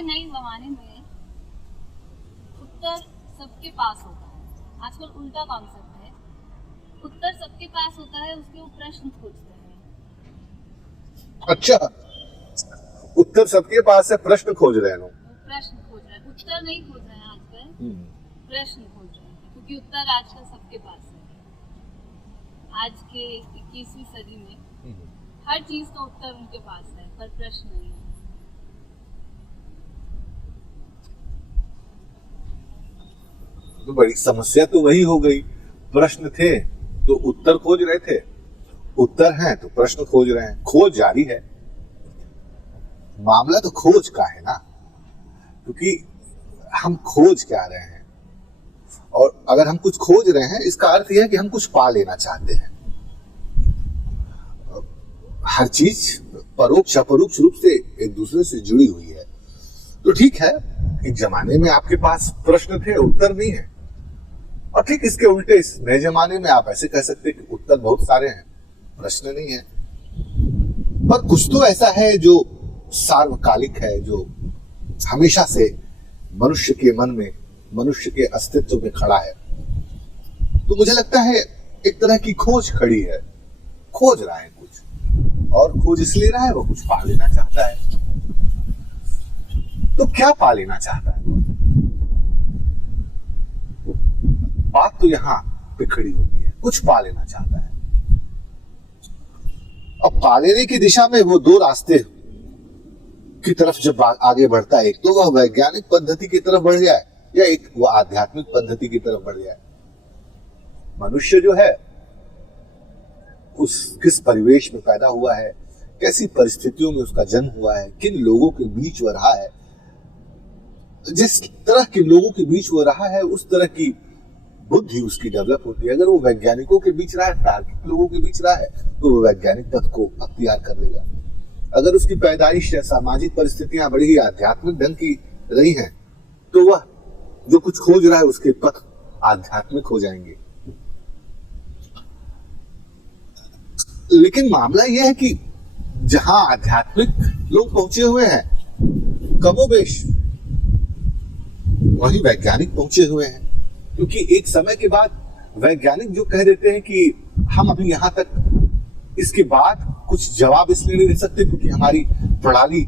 के नए जमाने में उत्तर सबके पास होता है। आजकल उल्टा कॉन्सेप्ट है, उत्तर सबके पास होता है, उसके वो प्रश्न खोजते हैं। अच्छा, उत्तर सबके पास है, प्रश्न खोज रहे हैं लोग। प्रश्न खोज रहे हैं, उत्तर नहीं खोज रहे हैं आजकल, प्रश्न खोज रहे हैं, क्योंकि उत्तर आजकल सबके पास है। आज के 21वीं सदी में हर चीज का उत्तर उनके पास है, पर प्रश्न नहीं है। तो बड़ी समस्या तो वही हो गई, प्रश्न थे तो उत्तर खोज रहे थे, उत्तर हैं तो प्रश्न खोज रहे हैं, खोज जारी है। मामला तो खोज का है ना, क्योंकि हम खोज क्या रहे हैं, और अगर हम कुछ खोज रहे हैं इसका अर्थ यह है कि हम कुछ पा लेना चाहते हैं। हर चीज परोक्ष अपरोक्ष रूप से एक दूसरे से जुड़ी हुई है। तो ठीक है, एक जमाने में आपके पास प्रश्न थे, उत्तर नहीं है, और ठीक इसके उल्टे इस नए जमाने में आप ऐसे कह सकते हैं कि उत्तर बहुत सारे हैं, प्रश्न नहीं है। पर कुछ तो ऐसा है जो सार्वकालिक है, जो हमेशा से मनुष्य के मन में, मनुष्य के अस्तित्व में खड़ा है। तो मुझे लगता है एक तरह की खोज खड़ी है, खोज रहा है कुछ, और खोज इसलिए रहा है वो कुछ पा लेना चाहता है। तो क्या पा लेना चाहता है? बात तो यहां पे खड़ी होती है, कुछ पा लेना चाहता है। अब पा लेने की दिशा में वो दो रास्ते की तरफ जब आगे बढ़ता है, एक तो वह वैज्ञानिक पद्धति की तरफ बढ़ जाए, या एक वो आध्यात्मिक पद्धति की तरफ बढ़ जाए। मनुष्य जो है उस किस परिवेश में पैदा हुआ है, कैसी परिस्थितियों में उसका जन्म हुआ है, किन लोगों के बीच वह रहा है, जिस तरह के लोगों के बीच वो रहा है उस तरह की बुद्धि उसकी डेवलप होती है। अगर वो वैज्ञानिकों के बीच रहा है, तार्किक लोगों के बीच रहा है, तो वो वैज्ञानिक पथ को अख्तियार कर लेगा। अगर उसकी पैदाइश या सामाजिक परिस्थितियां बड़ी ही आध्यात्मिक ढंग की रही हैं, तो वह जो कुछ खोज रहा है उसके पथ आध्यात्मिक हो जाएंगे। लेकिन मामला यह है कि जहां आध्यात्मिक लोग पहुंचे हुए हैं कमोबेश, वहीं वैज्ञानिक पहुंचे हुए हैं। क्योंकि एक समय के बाद वैज्ञानिक जो कह देते हैं कि हम अभी यहां तक, इसके बाद कुछ जवाब इसलिए नहीं दे सकते क्योंकि हमारी प्रणाली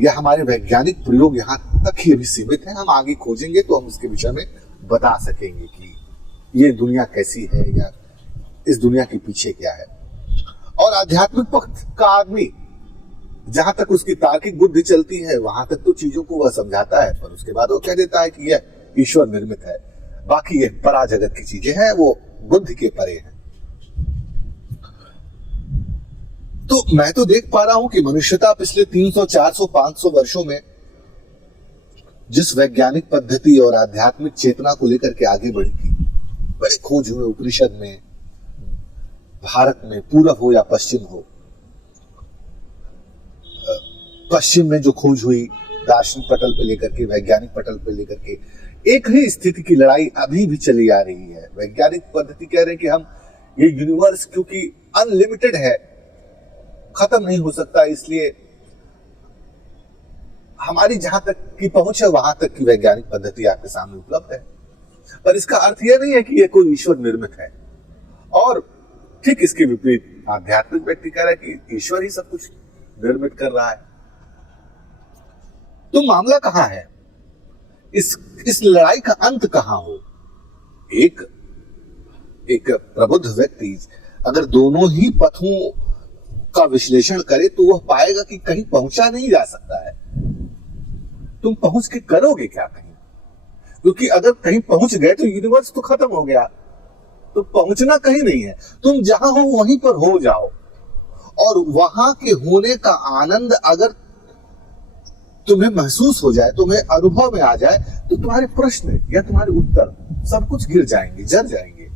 या हमारे वैज्ञानिक प्रयोग यहां तक ही अभी सीमित है, हम आगे खोजेंगे तो हम इसके विषय में बता सकेंगे कि ये दुनिया कैसी है या इस दुनिया के पीछे क्या है। और आध्यात्मिक पक्ष का आदमी जहां तक उसकी तार्किक बुद्धि चलती है वहां तक तो चीजों को वह समझाता है, पर उसके बाद वो कह देता है कि यह ईश्वर निर्मित है, बाकी ये परा जगत की चीजें हैं, वो बुद्धि के परे हैं। तो मैं तो देख पा रहा हूं कि मनुष्यता पिछले 300, 400, 500 वर्षों में जिस वैज्ञानिक पद्धति और आध्यात्मिक चेतना को लेकर के आगे बढ़ी थी, बड़े खोज हुए उपनिषद में, भारत में, पूरब हो या पश्चिम हो, पश्चिम में जो खोज हुई दार्शनिक पटल पे लेकर के, वैज्ञानिक पटल पे लेकर के, एक ही स्थिति की लड़ाई अभी भी चली आ रही है। वैज्ञानिक पद्धति कह रहे हैं कि हम ये यूनिवर्स क्योंकि अनलिमिटेड है, खत्म नहीं हो सकता, इसलिए हमारी जहां तक की पहुंच है वहां तक की वैज्ञानिक पद्धति आपके सामने उपलब्ध है। पर इसका अर्थ यह नहीं है कि यह कोई ईश्वर निर्मित है। और ठीक इसके विपरीत आध्यात्मिक व्यक्ति कह रहा है कि ईश्वर ही सब कुछ निर्मित कर रहा है। तो मामला कहां है? इस लड़ाई का अंत कहां हो? एक प्रबुद्ध व्यक्ति अगर दोनों ही पथों का विश्लेषण करे तो वह पाएगा कि कहीं पहुंचा नहीं जा सकता है। तुम पहुंच के करोगे क्या कहीं? क्योंकि अगर कहीं पहुंच गए तो यूनिवर्स तो खत्म हो गया, तो पहुंचना कहीं नहीं है। तुम जहां हो वहीं पर हो जाओ, और वहां के होने का आनंद अगर तुम्हें महसूस हो जाए, तुम्हें अनुभव में आ जाए, तो तुम्हारे प्रश्न या तुम्हारे उत्तर सब कुछ गिर जाएंगे, जर जाएंगे।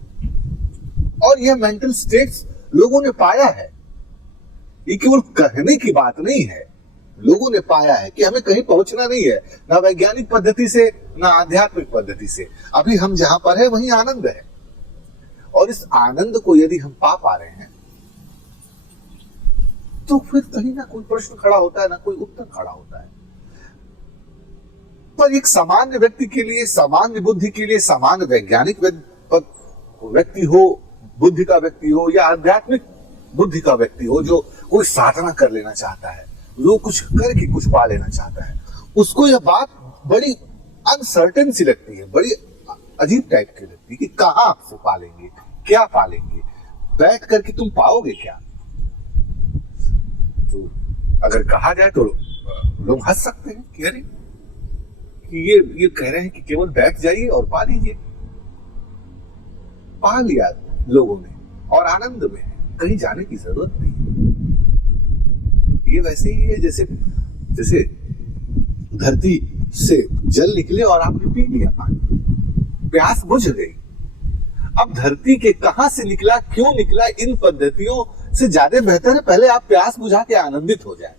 और यह मेंटल स्टेट्स लोगों ने पाया है, ये केवल कहने की बात नहीं है। लोगों ने पाया है कि हमें कहीं पहुंचना नहीं है, ना वैज्ञानिक पद्धति से ना आध्यात्मिक पद्धति से। अभी हम जहां पर है वहीं आनंद है, और इस आनंद को यदि हम पा पा रहे हैं तो फिर कहीं ना कोई प्रश्न खड़ा होता है, ना कोई उत्तर खड़ा होता है। पर एक सामान्य व्यक्ति के लिए, सामान्य बुद्धि के लिए, सामान्य वैज्ञानिक व्यक्ति हो, बुद्धि का व्यक्ति हो या आध्यात्मिक बुद्धि का व्यक्ति हो, जो कोई साधना कर लेना चाहता है, जो कुछ करके कुछ पा लेना चाहता है, उसको यह बात बड़ी अनसर्टेन सी लगती है, बड़ी अजीब टाइप की लगती है कि कहां आपसे पालेंगे, क्या पालेंगे, बैठ करके तुम पाओगे क्या। तो अगर कहा जाए तो लोग हंस सकते हैं कि अरे कि ये कह रहे हैं कि केवल बैठ जाइए और पा लीजिए। पा लिया लोगों ने और आनंद में, कहीं जाने की जरूरत नहीं। ये वैसे ही है जैसे जैसे धरती से जल निकले और आपने पी लिया पानी, प्यास बुझ गई। अब धरती के कहां से निकला, क्यों निकला, इन पद्धतियों से ज्यादा बेहतर है पहले आप प्यास बुझा के आनंदित हो जाए।